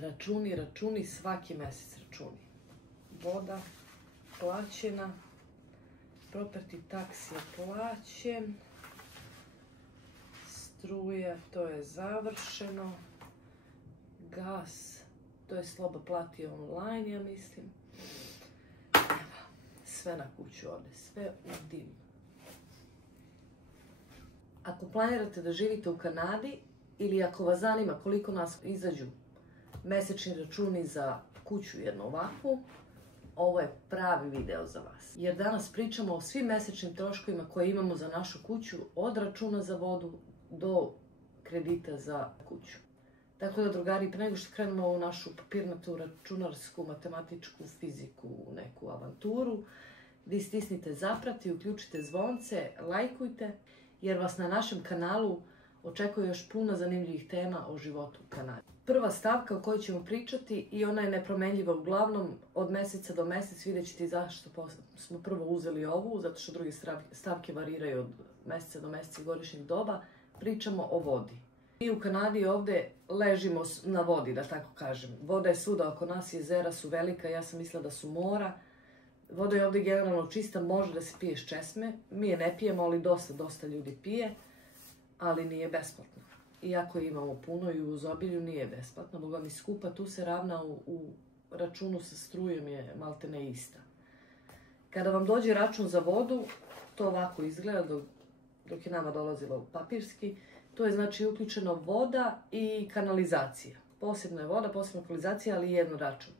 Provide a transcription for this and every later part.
Računi, svaki mjesec računi. Voda plaćena, property tax je plaćen, struja, to je završeno, gas, to je Sloba platio online, ja mislim. Evo, sve na kuću ovdje, sve u dim. Ako planirate da živite u Kanadi ili ako vas zanima koliko nas izađu mesečni računi za kuću jednu ovakvu, ovo je pravi video za vas. Jer danas pričamo o svim mesečnim troškovima koje imamo za našu kuću, od računa za vodu do kredita za kuću. Tako da, drugari, pre nego što krenemo u našu papirnatu, računarsku, matematičku, fiziku, neku avanturu, vi stisnite zaprati, uključite zvonce, lajkujte, jer vas na našem kanalu očekuje još puno zanimljivih tema o životu u Kanadi. Prva stavka o kojoj ćemo pričati, i ona je nepromenljiva uglavnom od mjeseca do mjesec, vidjet ćete zašto smo prvo uzeli ovu, zato što druge stavke variraju od mjeseca do mjeseca godišnjeg doba, pričamo o vodi. Mi u Kanadi ovdje ležimo na vodi, da tako kažem. Voda je svuda oko nas, jezera su velika, ja sam mislila da su mora. Voda je ovdje generalno čista, može da se pije s česme. Mi je ne pijemo, ali dosta ljudi pije, ali nije besplatno. Iako imamo puno i u izobilju, nije besplatno. Boga mi skupa, tu se ravna u računu sa strujom je maltene ista. Kada vam dođe račun za vodu, to ovako izgleda dok je nama dolazilo papirski. To je znači uključeno voda i kanalizacija. Posebno je voda, posebno kanalizacija, ali jedan račun.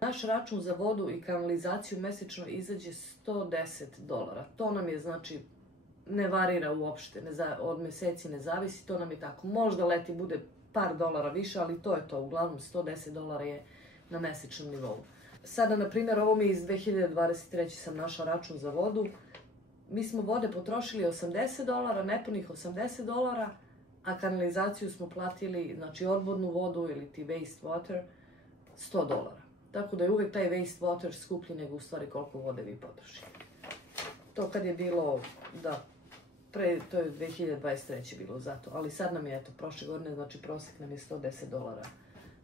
Naš račun za vodu i kanalizaciju mjesečno izađe $110. To nam je, znači, ne varira uopšte, od mjeseci ne zavisi, to nam je tako. Možda leti bude par dolara više, ali to je to, uglavnom $110 je na mjesečnom nivou. Sada, na primjer, ovo mi iz 2023. sam našla račun za vodu. Mi smo vode potrošili $80, nepunih $80, a kanalizaciju smo platili, znači odvodnu vodu ili ti waste water, $100. Tako da je uvijek taj waste water skuplji nego u stvari koliko vode vi potrošite. To kad je bilo, da, to je 2023. bilo zato, ali sad nam je, eto, prošle godine, znači prosjek nam je $110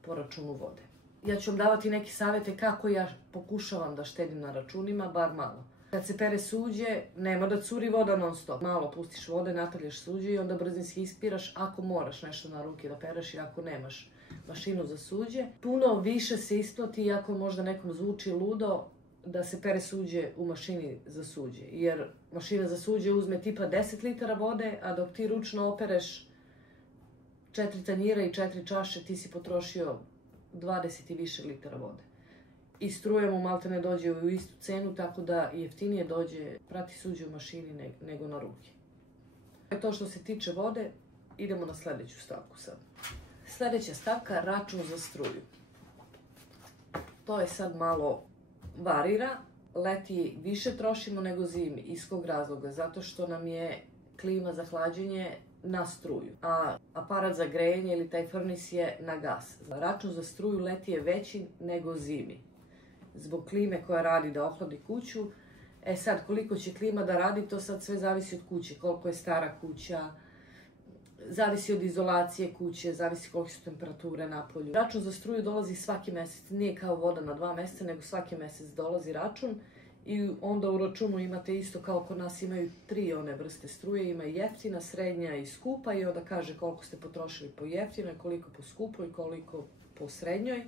po računu vode. Ja ću vam davati neke savjete kako ja pokušavam da štedim na računima, bar malo. Kad se pere suđe, nema da curi voda non stop. Malo pustiš vode, natrljaš suđe i onda brzinski ispiraš ako moraš nešto na ruke da pereš i ako nemaš mašinu za suđe. Puno više se isplati, iako možda nekom zvuči ludo, da se pere suđe u mašini za suđe. Jer mašina za suđe uzme tipa 10 litara vode, a dok ti ručno opereš 4 tanjira i 4 čaše, ti si potrošio 20 i više litara vode. I struja mu maltene dođe u istu cenu, tako da jeftinije dođe prati suđe u mašini nego na ruke. To je to što se tiče vode. Idemo na sljedeću stavku sad. Sljedeća stavka, račun za struju. To je sad malo varira. Leti više trošimo nego zimi. Iz kog razloga? Zato što nam je klima za hlađenje na struju, a aparat za grejanje ili taj furnace je na gas. Račun za struju leti je veći nego zimi. Zbog klime koja radi da ohladi kuću. E sad, koliko će klima da radi, to sad sve zavisi od kuće. Koliko je stara kuća, zavisi od izolacije kuće, zavisi kolike su temperature na polju. Račun za struju dolazi svaki mjesec, nije kao voda na 2 mjeseca, nego svaki mjesec dolazi račun. I onda u računu imate isto kao kod nas imaju 3 one vrste struje, ima jeftina, srednja i skupa i onda kaže koliko ste potrošili po jeftinoj, koliko po skupoj, koliko po srednjoj.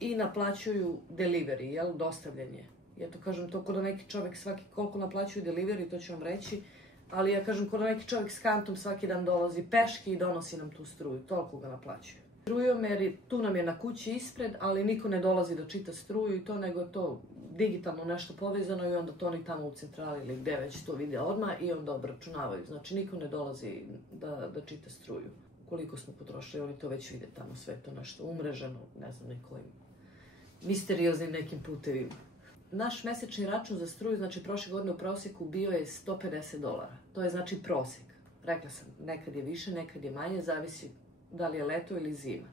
I naplaćuju delivery, dostavljanje. Ja to kažem, to kod da neki čovjek svaki, koliko naplaćuju delivery, to ću vam reći, ali ja kažem, kod da neki čovjek s kantom svaki dan dolazi peški i donosi nam tu struju, toliko ga naplaćuju. Strujomer, tu nam je na kući ispred, ali niko ne dolazi da čita struju i to, nego to digitalno nešto povezano i onda to oni tamo u centrali ili gde već to vide odmah i onda obračunavaju. Znači, niko ne dolazi da čita struju. Koliko smo potrošili, oni to već vide tamo, sve to nešto umreženo, ne znam, nekojim misterioznim nekim putevima. Naš mesečni račun za struju, znači prošle godine u prosjeku bio je $150. To je znači prosjek. Rekla sam, nekad je više, nekad je manje, zavisi da li je leto ili zima.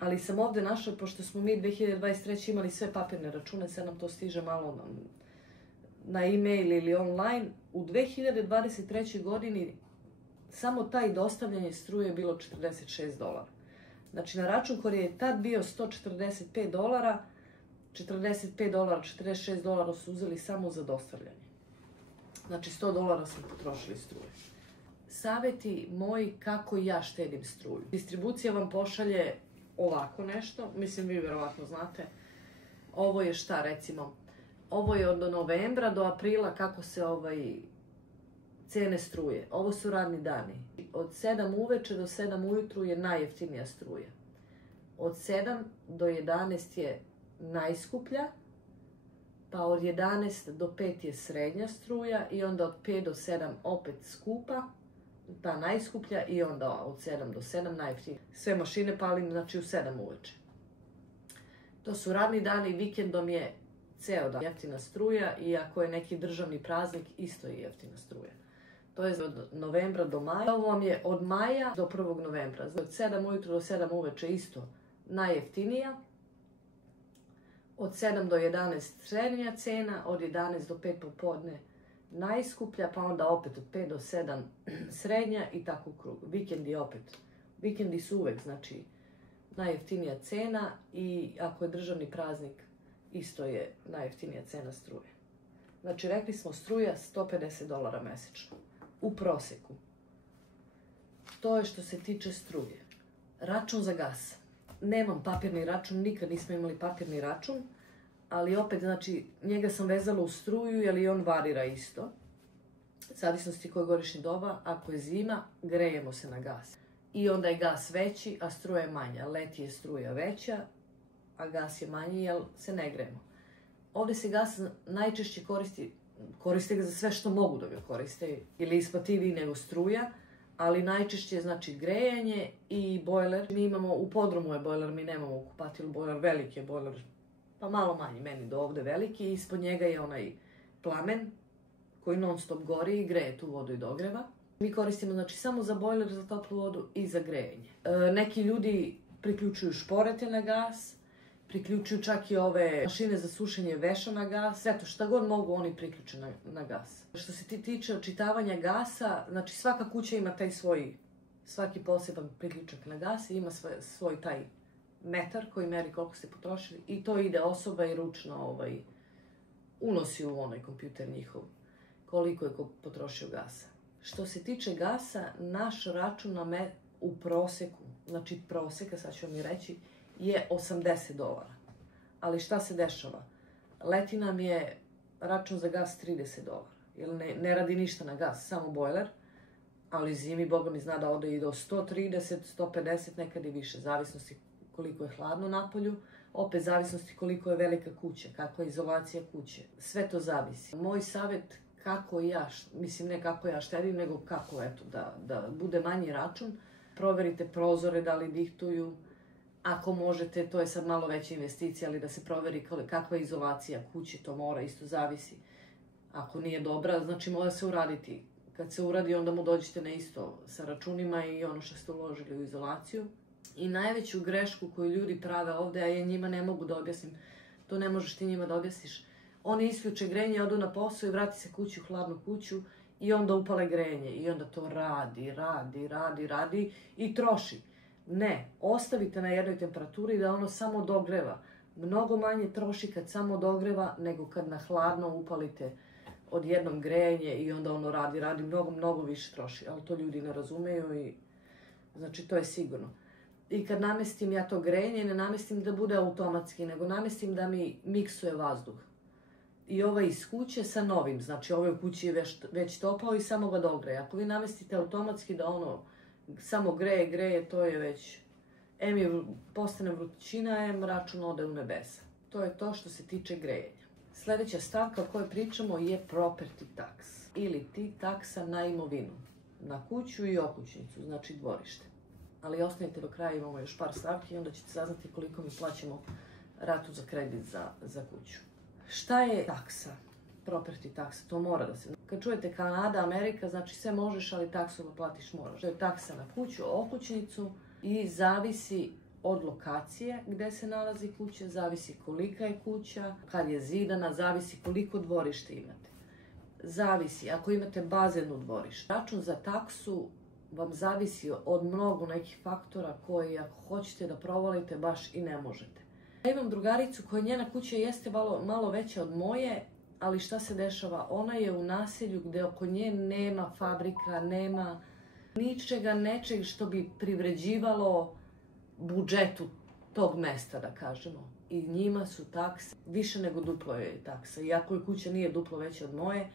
Ali sam ovdje našla, pošto smo mi 2023. imali sve papirne račune, sad nam to stiže malo na e-mail ili online. U 2023. godini samo taj dostavljanje struje je bilo $46. Znači na račun koji je tad bio $145, $45, $46 su uzeli samo za dostavljanje. Znači $100 smo potrošili struje. Savjeti moji kako ja štedim struju. Distribucija vam pošalje ovako nešto, mislim vi vjerovatno znate. Ovo je šta recimo? Ovo je od novembra do aprila kako se cene struje. Ovo su radni dani. Od 7 uveče do 7 ujutru je najjeftinija struja. Od 7 do 11 je najskuplja, pa od 11 do 5 je srednja struja i onda od 5 do 7 opet skupa, ta najskuplja i onda od 7 do 7 najjeftinija. Sve mašine palim znači u 7 uveče. To su radni dani, vikendom je ceo dan jeftina struja i ako je neki državni praznik isto je jeftina struja. To je od novembra do maja. Ovo vam je od maja do 1. novembra. Od 7 ujutru do 7 uveče isto najjeftinija. Od 7 do 11 srednja cena, od 11 do 5 popodne najskuplja, pa onda opet od 5 do 7 srednja i tako u krug. Vikendi opet. Vikendi su uvek, znači, najjeftinija cena i ako je državni praznik, isto je najjeftinija cena struje. Znači, rekli smo struja $150 mesečno. U proseku. To je što se tiče struje. Račun za gas. Nemam papirni račun, nikad nismo imali papirni račun, ali opet, znači, njega sam vezala u struju, jer i on varira isto. Zavisnosti koje godišnje doba, ako je zima, grejemo se na gas. I onda je gas veći, a struja je manja. Leti je struja veća, a gas je manji, jer se ne grejemo. Ovdje se gas najčešće koriste ga za sve što mogu da ga koriste, ili isplativiji nego struja, ali najčešće znači grejanje i bojler. Mi imamo, u podrumu je bojler, mi nemamo u kupatilu bojler, veliki je bojler, pa malo manji, meni do ovde veliki, i ispod njega je onaj plamen koji non stop gori i greje tu vodu i dogreva. Mi koristimo znači samo za bojler, za toplu vodu i za grejanje. Neki ljudi priključuju šporete na gas, priključuju čak i ove mašine za sušenje veša na gas, sve to šta god mogu oni priključe na gas. Što se tiče očitavanja gasa, znači svaka kuća ima taj svaki poseban priključak na gas i ima svoj taj metar koji meri koliko ste potrošili i to ide osoba i ručno unosi u onaj kompjuter njihov koliko je potrošio gasa. Što se tiče gasa, naš račun u proseku, znači proseka, sad ću vam i reći, je $80. Ali šta se dešava? Leti nam je račun za gas $30. Jer ne radi ništa na gas, samo bojler. Ali zimi, Boga mi zna da ode i do 130, 150, nekad i više. Zavisnosti koliko je hladno napolju. Opet zavisnosti koliko je velika kuća, kakva je izolacija kuće. Sve to zavisi. Moj savjet kako ja, mislim ne kako ja štedim, nego kako eto da bude manji račun. Proverite prozore da li dihtuju. Ako možete, to je sad malo veća investicija, ali da se proveri kakva je izolacija kuće, to mora, isto zavisi. Ako nije dobra, znači mora se uraditi. Kad se uradi, onda mu dođete na isto sa računima i ono što ste uložili u izolaciju. I najveću grešku koju ljudi prave ovde, a ja njima ne mogu da objasnim, to ne možeš ti njima da objasniš. Oni isključe grejanje, odu na posao i vrati se kući u hladnu kuću i onda upale grejanje. I onda to radi i troši. Ne, ostavite na jednoj temperaturi da ono samo dogreva. Mnogo manje troši kad samo dogreva nego kad na hladno upalite odjednom grejanje i onda ono radi, mnogo više troši. Ali to ljudi ne razumeju i znači to je sigurno. I kad namestim ja to grejanje, ne namestim da bude automatski, nego namestim da mi miksuje vazduh. I ovo je iz kuće sa novim, znači ovo je u kući već topao i samo ga dogreje. Ako vi namestite automatski da ono samo greje, to je već, postane vrućina, račun ode u nebesa. To je to što se tiče grejanja. Sljedeća stavka o kojoj pričamo je property tax, ili taksa na imovinu, na kuću i okućnicu, znači dvorište. Ali ostanite do kraja, imamo još par stavki i onda ćete saznati koliko mi plaćamo ratu za kredit za kuću. Šta je taksa? Property taksa, to mora da se... Kad čujete Kanada, Amerika, znači sve možeš, ali taksu da platiš moraš. To je taksa na kuću, okućnicu i zavisi od lokacije gde se nalazi kuća, zavisi kolika je kuća, kad je zidana, zavisi koliko dvorište imate. Zavisi, ako imate bazen u dvorištu. Račun za taksu vam zavisi od mnogo nekih faktora koji ako hoćete da provalite baš i ne možete. Ja imam drugaricu koja njena kuća jeste malo veća od moje, ali šta se dešava? Ona je u naselju gde oko nje nema fabrika, nema ničega, nečeg što bi privređivalo budžetu tog mesta, da kažemo. I njima su takse, više nego duplo je taksa. Iako je kuća nije duplo veća od moje,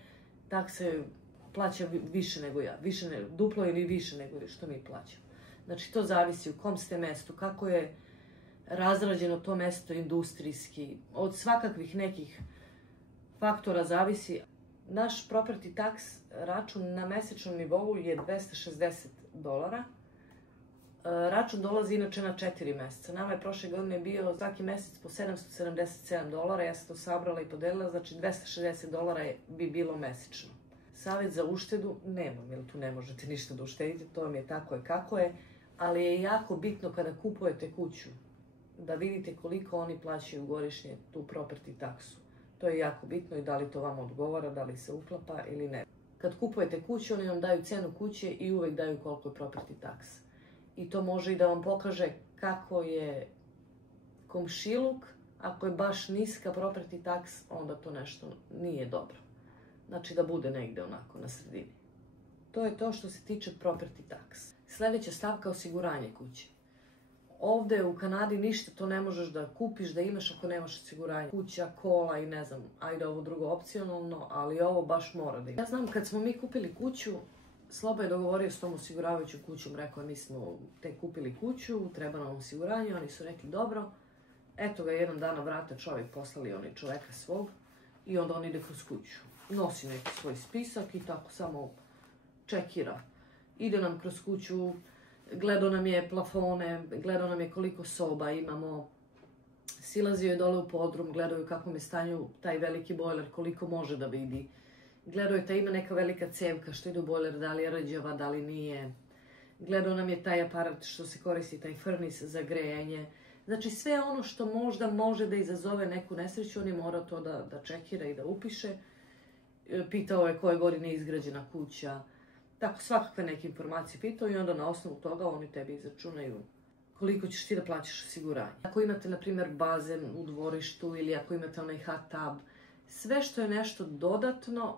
takse plaća više nego ja. Duplo ili više nego što mi plaćamo. Znači, to zavisi u kom ste mestu, kako je razrađeno to mesto industrijski. Od svakakvih nekih faktora zavisi. Naš property tax račun na mesečnom nivou je $260. Račun dolazi inače na 4 meseca. Nama je prošle godine bio svaki mesec po $777. Ja sam to sabrala i podelila, znači $260 bi bilo mesečno. Savet za uštedu nemam, jer tu ne možete ništa da uštedite, to vam je tako je kako je, ali je jako bitno kada kupujete kuću da vidite koliko oni plaćaju godišnje tu property taksu. To je jako bitno i da li to vam odgovara, da li se uklapa ili ne. Kad kupujete kuću, oni vam daju cenu kuće i uvek daju koliko je property tax. I to može i da vam pokaže kako je komšiluk. Ako je baš niska property tax, onda to nešto nije dobro. Znači da bude negde onako na sredini. To je to što se tiče property tax. Sljedeća stavka je osiguranje kuće. Ovde u Kanadi ništa to ne možeš da kupiš, da imaš ako nemaš osiguranje. Kuća, kola i ne znam, ajde ovo drugo opcionalno, ali ovo baš mora da ima. Ja znam kad smo mi kupili kuću, Sloba je dogovorio s tom osiguravajućom kućom, rekao mi smo te kupili kuću, treba nam osiguranje, oni su rekli dobro. Eto ga jedan dan na vrata čovjek poslali oni čoveka svog i onda on ide kroz kuću. Nosi neki svoj spisak i tako samo čekira. Ide nam kroz kuću, gledao nam je plafone, gledao nam je koliko soba imamo, silazio je dole u podrum, gledao je u kakvom je stanju taj veliki bojler, koliko može da vidi. Gledao je da ima neka velika cevka što ide u bojler, da li je rđava, da li nije. Gledao nam je taj aparat što se koristi, taj furnace za grejanje. Znači sve ono što možda može da izazove neku nesreću, on je morao to da čekira i da upiše. Pitao je koje godine je izgrađena kuća. Tako, svakakve neke informacije pitao i onda na osnovu toga oni tebi izračunaju koliko ćeš ti da plaćaš osiguranje. Ako imate, na primjer, bazen u dvorištu ili ako imate onaj hot tub, sve što je nešto dodatno,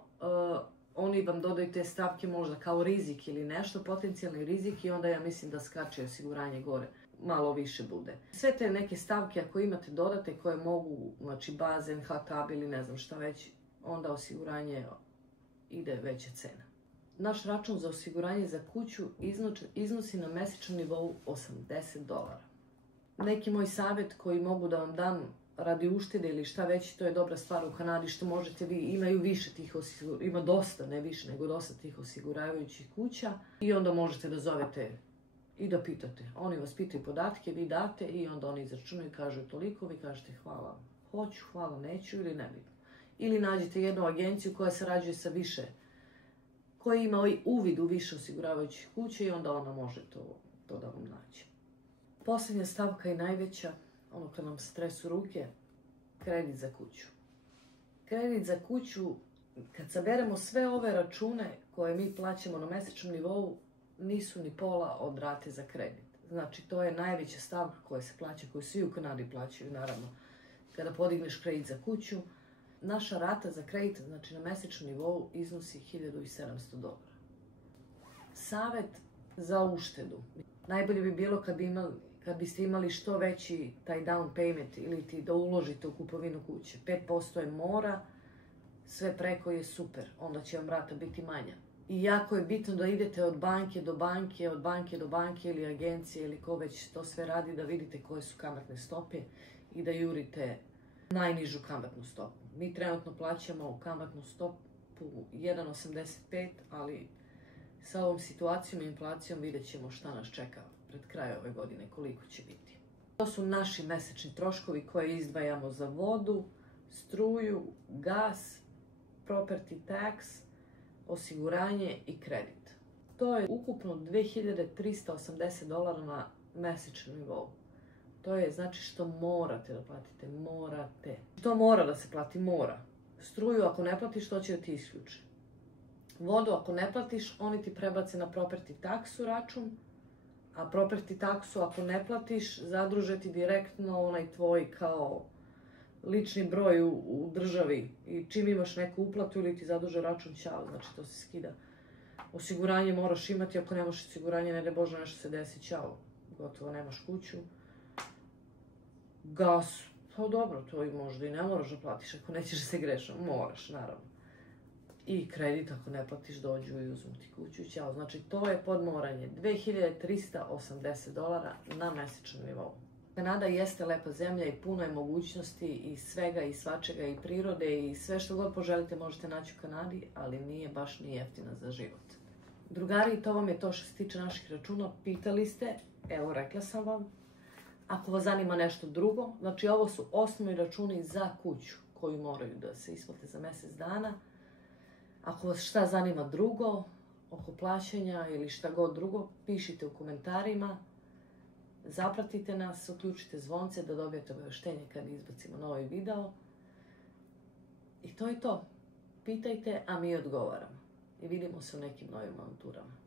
oni vam dodaju te stavke možda kao rizik ili nešto, potencijalni rizik i onda ja mislim da skače osiguranje gore. Malo više bude. Sve te neke stavke ako imate dodate koje mogu, znači bazen, hot tub ili ne znam šta već, onda osiguranje ide veća cena. Naš račun za osiguranje za kuću iznosi na mesečnom nivou $80. Neki moj savjet koji mogu da vam dam radi uštede ili šta već, to je dobra stvar u Kanadi što možete vi, imaju više tih ima dosta, ne više nego dosta tih osiguravajućih kuća i onda možete da zovete i da pitate. Oni vas pitaju podatke, vi date i onda oni izračunaju i kažu toliko, vi kažete hvala hoću, hvala neću ili nebitno. Ili nađete jednu agenciju koja sarađuje sa više, koja ima uvid u više osiguravajućih kuća i onda ona može to da vam nađe. Posljednja stavka i najveća, ono kad nam se tresu ruke, kredit za kuću. Kredit za kuću, kad saberemo sve ove račune koje mi plaćamo na mesečnom nivou, nisu ni pola od rate za kredit. Znači, to je najveća stavka koja se plaća, koju svi u Kanadi plaćaju, naravno. Kada podigneš kredit za kuću, naša rata za kredit, znači na mesečnom nivou, iznosi $1.700. Savet za uštedu. Najbolje bi bilo kad biste imali što veći taj down payment ili da uložite u kupovinu kuće. 5% je mora, sve preko je super, onda će vam rata biti manja. I jako je bitno da idete od banke do banke, od banke do banke ili agencije ili ko već to sve radi, da vidite koje su kamatne stope i da jurite najnižu kamatnu stopu. Mi trenutno plaćamo kamatnu stopu 1,85, ali sa ovom situacijom i inflacijom vidjet ćemo šta nas čeka pred kraj ove godine, koliko će biti. To su naši mesečni troškovi koje izdvajamo za vodu, struju, gas, property tax, osiguranje i kredit. To je ukupno $2.380 na mesečnom nivou. To je znači što morate da platite, morate. To mora da se plati, mora. Struju ako ne platiš, to će da ti isključi. Vodu ako ne platiš, oni ti prebace na property taksu račun, a property taksu ako ne platiš, zadruže ti direktno onaj tvoj kao lični broj u državi i čim imaš neku uplatu ili ti zaduže račun, ćao, znači to se skida. Osiguranje moraš imati, ako nemaš osiguranje, ne daj Bože nešto se desi, ćao, gotovo, nemaš kuću. Gas, pa dobro, to i možda i ne moraš da platiš ako nećeš da se grešno, moraš, naravno. I kredit ako ne platiš, dođu i uzmu ti kuću, ćao. Znači to je podmoranje, $2380 na mesečnom nivou. Kanada jeste lepa zemlja i puno je mogućnosti i svega i svačega i prirode i sve što god poželite možete naći u Kanadi, ali nije baš ni jeftina za život. Drugari, to vam je to što se tiče naših računa. Pitali ste, evo rekla sam vam. Ako vas zanima nešto drugo, znači ovo su osnovni računi za kuću koji moraju da se isplate za mjesec dana. Ako vas šta zanima drugo, oko plaćanja ili šta god drugo, pišite u komentarima. Zapratite nas, uključite zvonce da dobijete obaveštenje kad izbacimo novi video. I to je to. Pitajte, a mi odgovaramo. I vidimo se u nekim novim avanturama.